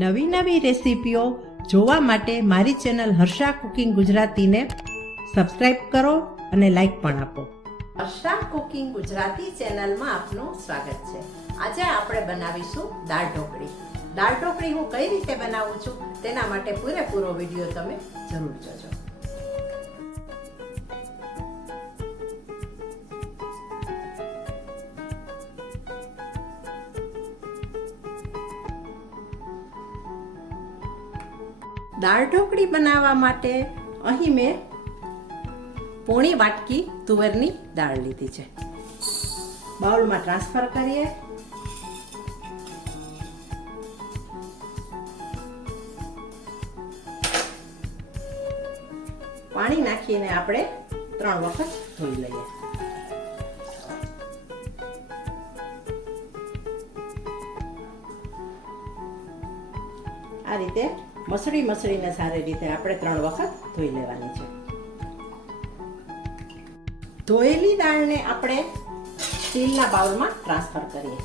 નવી નવી રેસીપીઓ જોવા માટે મારી ચેનલ હર્ષા કુકિંગ ગુજરાતીને સબસ્ક્રાઇબ કરો અને લાઈક પણ આપો. હર્ષા કુકિંગ ગુજરાતી ચેનલમાં આપનું સ્વાગત છે. આજે આપણે બનાવીશું દાળ ઢોકળી. દાળ ઢોકળી હું કઈ રીતે બનાવું છું તેના માટે પૂરેપૂરો વિડીયો તમે જરૂર જોજો. દાળ ઢોકળી બનાવવા માટે અહીં મેં પોણી વાટકી તુવેરની દાળ લીધી છે. બાઉલમાં ટ્રાન્સફર કરીએ. પાણી નાખીને આપણે 3 વખત ધોઈ લઈએ. આ રીતે મસળીને સારી રીતે આપણે 3 વખત ધોઈ લેવાની છે. ધોયેલી દાળને આપણે સ્ટીલના બાઉલમાં ટ્રાન્સફર કરીએ.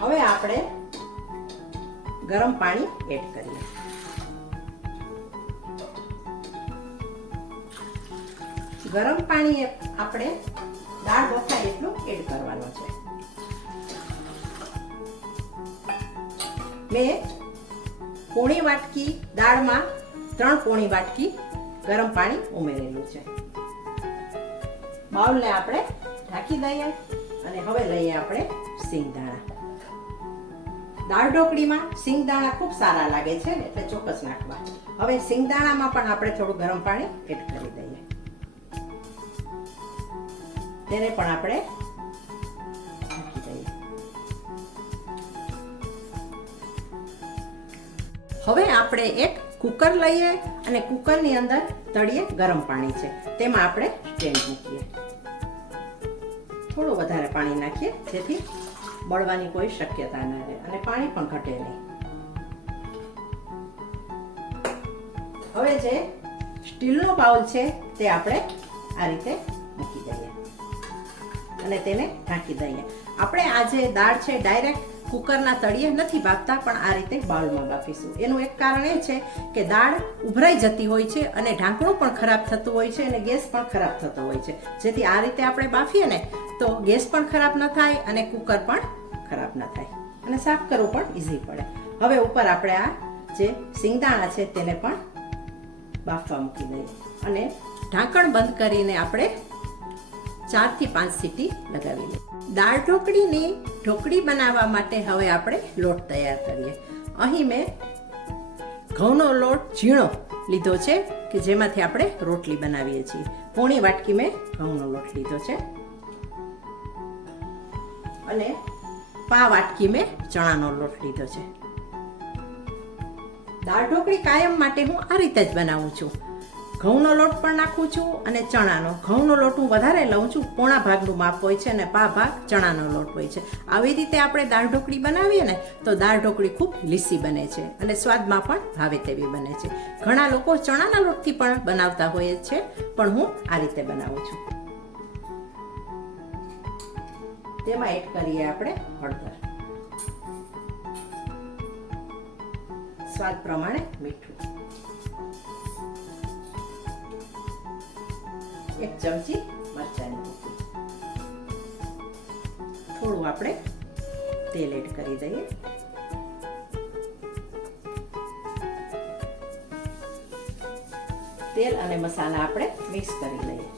હવે આપણે ગરમ પાણી એડ કરીએ. ગરમ પાણી આપણે દાળ બફાય એટલું એડ કરવાનું છે. મેં પોણી વાટકી દાળમાં 3 પોણી વાટકી ગરમ પાણી ઉમેરેલું છે. બાઉલને આપણે ઢાંકી દઈએ અને હવે લઈએ આપણે સિંગદાણા. દાળ ઢોકળીમાં સિંગદાણા ખૂબ સારા લાગે છે એટલે ચોક્કસ નાખવા. હવે સિંગદાણામાં પણ આપણે થોડું ગરમ પાણી એડ કરી દઈએ. તેને પણ આપણે નાખી દઈએ. હવે આપણે એક કુકર લઈએ અને કુકરની અંદર તળિયે ગરમ પાણી છે તેમાં આપણે સ્ટેન્ડ મૂકીએ. થોડું વધારે પાણી નાખીએ જેથી બળવાની કોઈ શક્યતા ન રહે અને પાણી પણ ઘટે નહીં. હવે જે સ્ટીલનો બાઉલ છે તે આપણે આ રીતે મૂકી દઈએ અને તેને ઢાંકી દઈએ. આપણે આ જે દાળ છે ડાયરેક્ટ કુકરના તળિયે નથી બાફતા પણ આ રીતે બાઉલમાં બાફીશું. એનું એક કારણ એ છે કે દાળ ઉભરાઈ જતી હોય છે અને ઢાંકણું પણ ખરાબ થતું હોય છે અને ગેસ પણ ખરાબ થતો હોય છે. જેથી આ રીતે આપણે બાફીએ ને તો ગેસ પણ ખરાબ ન થાય અને કુકર પણ ખરાબ ન થાય અને સાફ કરવું પણ ઈઝી પડે. હવે ઉપર આપણે આ જે સિંગદાણા છે તેને પણ બાફવા મૂકી દઈએ અને ઢાંકણ બંધ કરીને આપણે 4 થી 5 સીટી લગાવી લઈએ. દાળ ઢોકળીની ઢોકળી બનાવવા માટે હવે આપણે લોટ તૈયાર કરીએ. અહીં મેં ઘઉંનો લોટ ઝીણો લીધો છે કે જેમાંથી આપણે રોટલી બનાવીએ છીએ. પોણી વાટકી મેં ઘઉંનો લોટ લીધો છે અને પા વાટકી મેં ચણાનો લોટ લીધો છે. દાળ ઢોકળી કાયમ માટે હું આ રીતે જ બનાવું છું. ઘઉંનો લોટ પણ નાખું છું અને ચણાનો. ઘઉંનો લોટ હું વધારે લઉં છું, પોણા ભાગનું માપ હોય છે અને પા ભાગ ચણાનો લોટ હોય છે. આવી રીતે આપણે દાળ ઢોકળી બનાવીએ ને તો દાળ ઢોકળી ખૂબ લીસી બને છે અને સ્વાદમાં પણ ભાવે તેવી બને છે. ઘણા લોકો ચણાના લોટથી પણ બનાવતા હોય છે પણ હું આ રીતે બનાવું છું. તેમાં એડ કરીએ આપણે હળદર, સ્વાદ પ્રમાણે મીઠું, 1 ચમચી મરચાંની ભૂકી, થોડું આપણે તેલ એડ કરી દઈએ. તેલ અને મસાલા આપણે મિક્સ કરી લઈએ.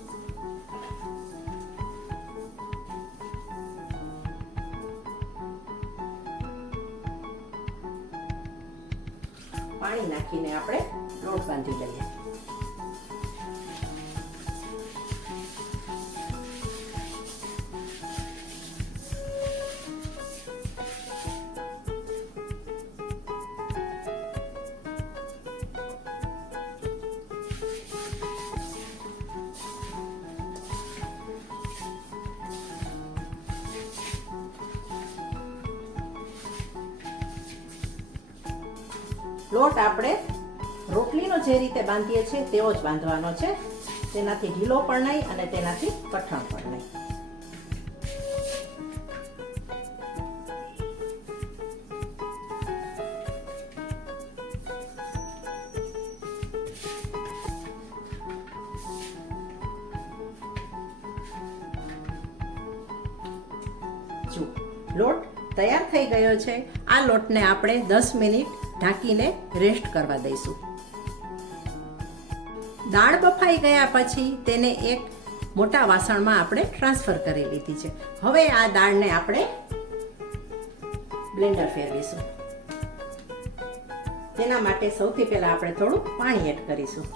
પાણી નાખીને આપણે લોટ બાંધી લઈએ. લોટ આપણે રોટલીનો જે રીતે બાંધીએ છીએ તેવો જ બાંધવાનો છે. તેનાથી ઢીલો પણ નહીં અને તેનાથી કઠણ પણ નહીં. લોટ તૈયાર થઈ ગયો છે. આ લોટને આપણે 10 મિનિટ ઢાંકીને રેસ્ટ કરવા દઈશું. દાળ બફાઈ ગયા પછી તેને એક મોટા વાસણમાં આપણે ટ્રાન્સફર કરી લીધી છે. હવે આ દાળને આપણે બ્લેન્ડર ફેરવીશું. તેના માટે સૌથી પહેલા આપણે થોડું પાણી એડ કરીશું.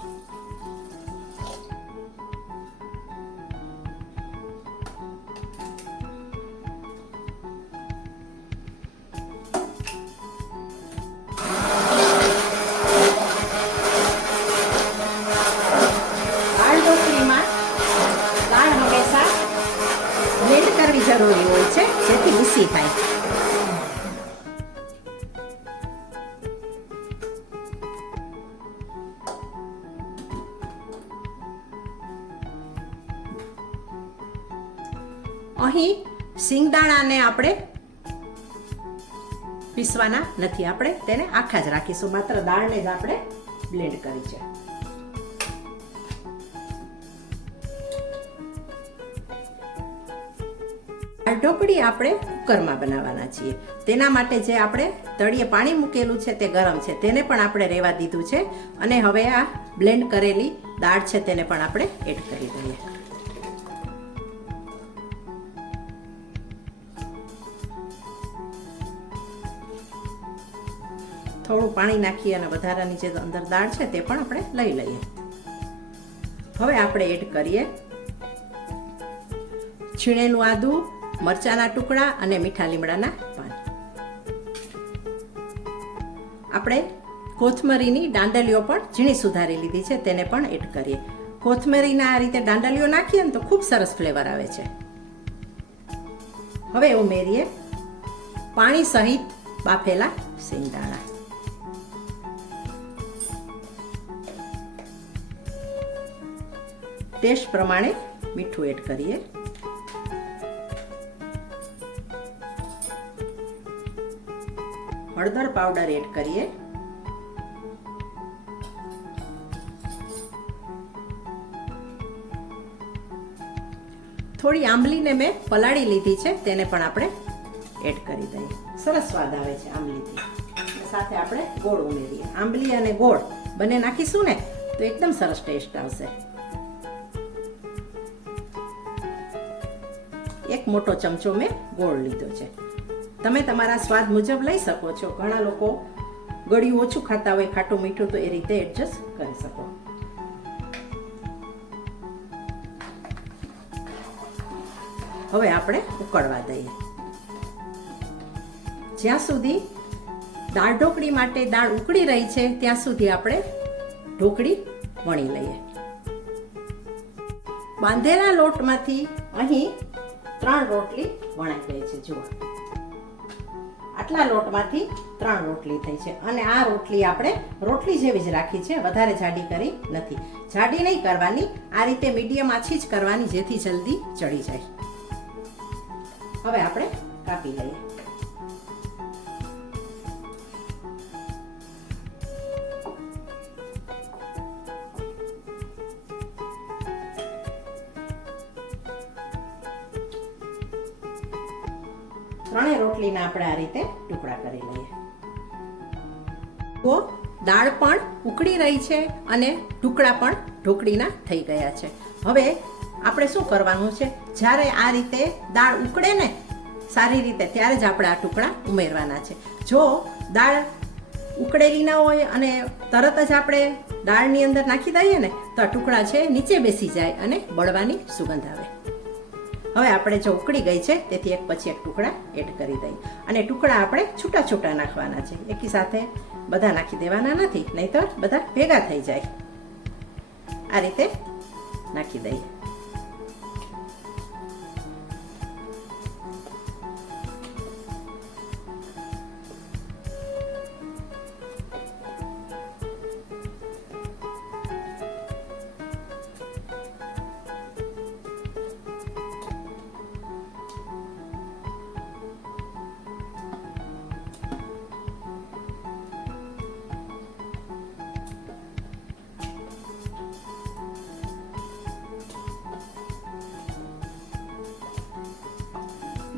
જરૂરી હોય છે જેથી ઈસી થાય. અહીં સિંગદાણાને આપણે પીસવાના નથી, આપણે તેને આખા જ રાખીશું. માત્ર દાળને જ આપણે બ્લેન્ડ કરી છે. દાળ ઢોકળી આપણે કુકરમાં બનાવવાના છીએ. તેના માટે જે આપણે તળિયે પાણી મૂકેલું છે તે ગરમ છે, તેને પણ આપણે રહેવા દીધું છે. અને હવે આ બ્લેન્ડ કરેલી દાળ છે તેને પણ આપણે એડ કરી દઈએ. થોડું પાણી નાખી અને વધારાની જે અંદર દાળ છે તે પણ આપણે લઈ લઈએ. હવે આપણે એડ કરીએ છીણેલું આદું, મરચાના ટુકડા અને મીઠા લીમડાના પાન. આપણે કોથમરીની દાંડલીઓ પણ ઝીણી સુધારી લીધી છે, તેને પણ એડ કરીએ. કોથમરીના આ રીતે દાંડલીઓ નાખીએ ને તો ખૂબ સરસ ફ્લેવર આવે છે. હવે ઉમેરીએ પાણી સહિત બાફેલા સિંગદાણા. ટેસ્ટ પ્રમાણે મીઠું એડ કરીએ. હળદર પાવડર એડ કરીએ. થોડી આંબલીને મેં પલાળી લીધી છે, તેને પણ આપણે એડ કરી દઈએ. સરસ સ્વાદ આવે છે આંબલીથી. સાથે આપણે ગોળ ઉમેરીએ. આંબલી અને ગોળ બંને નાખીશું ને તો એકદમ સરસ ટેસ્ટ આવશે. એક મોટો ચમચો મેં ગોળ લીધો છે. તમે તમારા સ્વાદ મુજબ લઈ શકો છો. ઘણા લોકો ગળ્યું ઓછું ખાતા હોય, ખાટું મીઠું, તો એ રીતે એડજસ્ટ કરી શકો. હવે આપણે ઉકળવા દઈએ. જ્યાં સુધી દાળ ઢોકળી માટે દાળ ઉકળી રહી છે ત્યાં સુધી આપણે ઢોકળી વણી લઈએ. બાંધેલા લોટમાંથી અહીં 3 રોટલી વણાઈ ગઈ છે. જુઓ, આટલા લોટમાંથી 3 રોટલી થઈ છે. અને આ રોટલી આપણે રોટલી જેવી જ રાખી છે, વધારે જાડી કરી નથી. જાડી નહીં કરવાની, આ રીતે મીડિયમ આછી જ કરવાની, જેથી જલ્દી ચડી જાય. હવે આપણે કાપી લઈએ. ત્રણેય રોટલીના આપણે આ રીતે ટુકડા કરી લઈએ. તો દાળ પણ ઉકળી રહી છે અને ટુકડા પણ ઢોકળીના થઈ ગયા છે. હવે આપણે શું કરવાનું છે, જ્યારે આ રીતે દાળ ઉકળે ને સારી રીતે, ત્યારે જ આપણે આ ટુકડા ઉમેરવાના છે. જો દાળ ઉકળેલી ના હોય અને તરત જ આપણે દાળની અંદર નાખી દઈએ ને તો આ ટુકડા છે નીચે બેસી જાય અને બળવાની સુગંધ આવે. હવે આપણે જો ઉકળી ગઈ છે તેથી એક પછી એક ટુકડા એડ કરી દઈએ. અને ટુકડા આપણે છૂટા છૂટા નાખવાના છે, એકી સાથે બધા નાખી દેવાના નથી, નહીંતર બધા ભેગા થઈ જાય. આ રીતે નાખી દઈએ.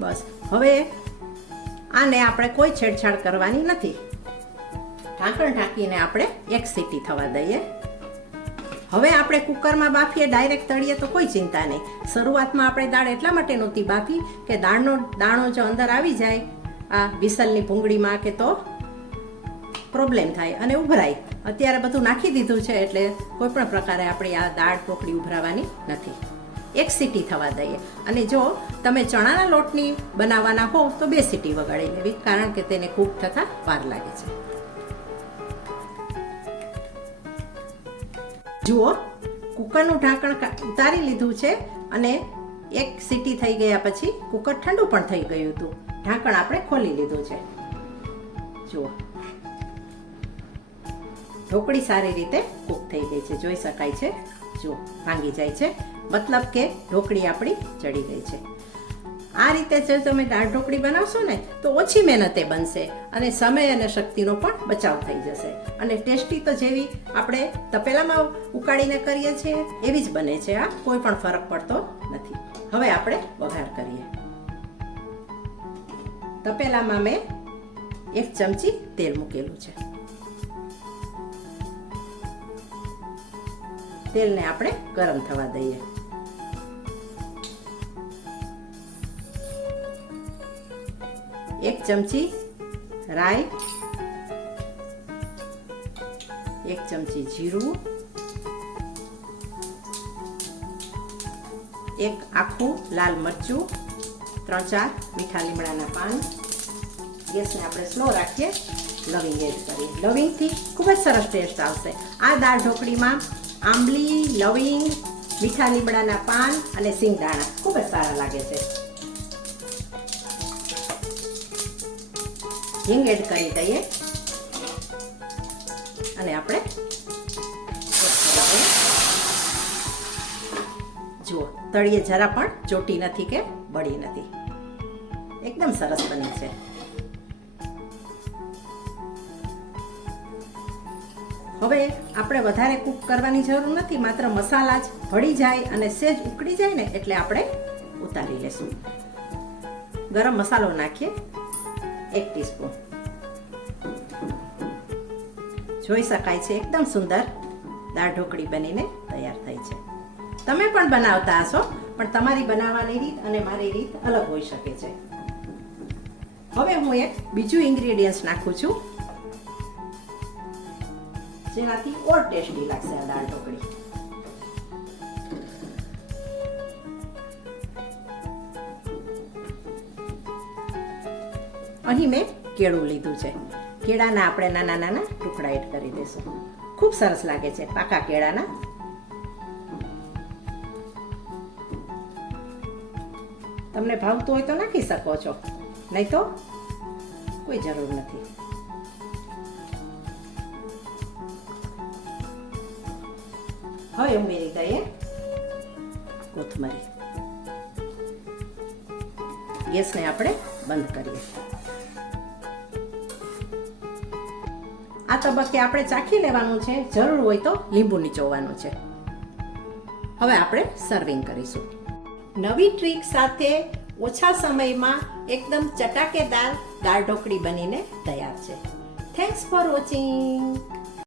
બસ હવે આને આપણે કોઈ છેડછાડ કરવાની નથી. ઢાંકણ ઢાંકીને આપણે 1 સીટી થવા દઈએ. હવે આપણે કુકરમાં બાફીએ ડાયરેક્ટ તળીએ તો કોઈ ચિંતા નહીં. શરૂઆતમાં આપણે દાળ એટલા માટે નહોતી બાફી કે દાળનો દાણો જો અંદર આવી જાય આ વિસલની ભૂંગળીમાં કે તો પ્રોબ્લેમ થાય અને ઉભરાય. અત્યારે બધું નાખી દીધું છે એટલે કોઈ પણ પ્રકારે આપણી આ દાળ ઢોકળી ઉભરાવાની નથી. 1 સીટી થવા દઈએ. અને જો તમે ચણાના લોટની બનાવવાના હો તો 2 સીટી વગાડી લેવી, કારણ કે તેને કૂક થતાં વાર લાગે છે. જુઓ, કુકરનું ઢાંકણ ઉતારી લીધું છે અને 1 સીટી થઈ ગયા પછી કુકર ઠંડુ પણ થઈ ગયું હતું. ઢાંકણ આપણે ખોલી લીધું છે. જુઓ, ઢોકળી સારી રીતે કૂક થઈ ગઈ છે, જોઈ શકાય છે. જુઓ, ભાંગી જાય છે, મતલબ કે ઢોકળી આપણી ચડી ગઈ છે. આ રીતે જો તમે દાળ ઢોકળી બનાવશો ને તો ઓછી મહેનતે બનશે અને સમય અને શક્તિનો પણ બચાવ થઈ જશે. અને ટેસ્ટી તો જેવી આપણે તપેલામાં ઉકાળીને કરીએ છીએ એવી જ બને છે. આ કોઈ પણ ફરક પડતો નથી. હવે આપણે વઘાર કરીએ. તપેલામાં મેં 1 ચમચી તેલ મૂકેલું છે. તેલને આપણે ગરમ થવા દઈએ. એક ચમચી રાઈ, 1 ચમચી જીરું, 1 આખું લાલ મરચું, 3-4 મીઠા લીમડાના પાન. ગેસને આપણે સ્લો રાખીએ. લવિંગ એડ કરીએ. લવિંગથી ખૂબ જ સરસ ટેસ્ટ આવશે. આ દાળ ઢોકળીમાં આંબલી, લવિંગ, મીઠા લીમડાના પાન અને સિંગદાણા ખૂબ જ સારા લાગે છે. હિંગ એડ કરી દઈએ અને આપણે જુઓ, તળિયે જરા પણ ચોટી નથી કે બળી નથી. એકદમ સરસ બની છે. હવે આપણે વધારે કૂક કરવાની જરૂર નથી. માત્ર મસાલા જ ભળી જાય અને સેજ ઉકળી જાય ને એટલે આપણે ઉતારી લેશું. ગરમ મસાલો નાખીએ 1 ટીસ્પૂન. જોઈ શકાય છે એકદમ સુંદર દાળ ઢોકળી બનીને તૈયાર થઈ છે. તમે પણ બનાવતા હશો, પણ તમારી બનાવવાની રીત અને મારી રીત અલગ હોઈ શકે છે. હવે હું એક બીજું ઇન્ગ્રેડિયન્ટ નાખું છું જેનાથી ઓર ટેસ્ટી લાગશે આ દાળ ઢોકળી. અહીં મેં કેળું લીધું છે. કેળાના આપણે નાના નાના ટુકડા એડ કરી દઈશું. ખૂબ સરસ લાગે છે પાકા કેળાના. તમને ભાવતું હોય તો નાખી શકો છો, નહીં તો કોઈ જરૂર નથી. હવે ઉમેરી દઈએ કોથમરી. ગેસને આપણે બંધ કરીએ. આ તબક્કે આપણે ચાખી લેવાનું છે. જરૂર હોય તો લીંબુ નીચોવવાનું છે. હવે આપણે સર્વિંગ કરીશું. નવી ટ્રીક સાથે ઓછા સમયમાં એકદમ ચટાકેદાર દાળ ઢોકળી બનીને તૈયાર છે. Thanks for watching.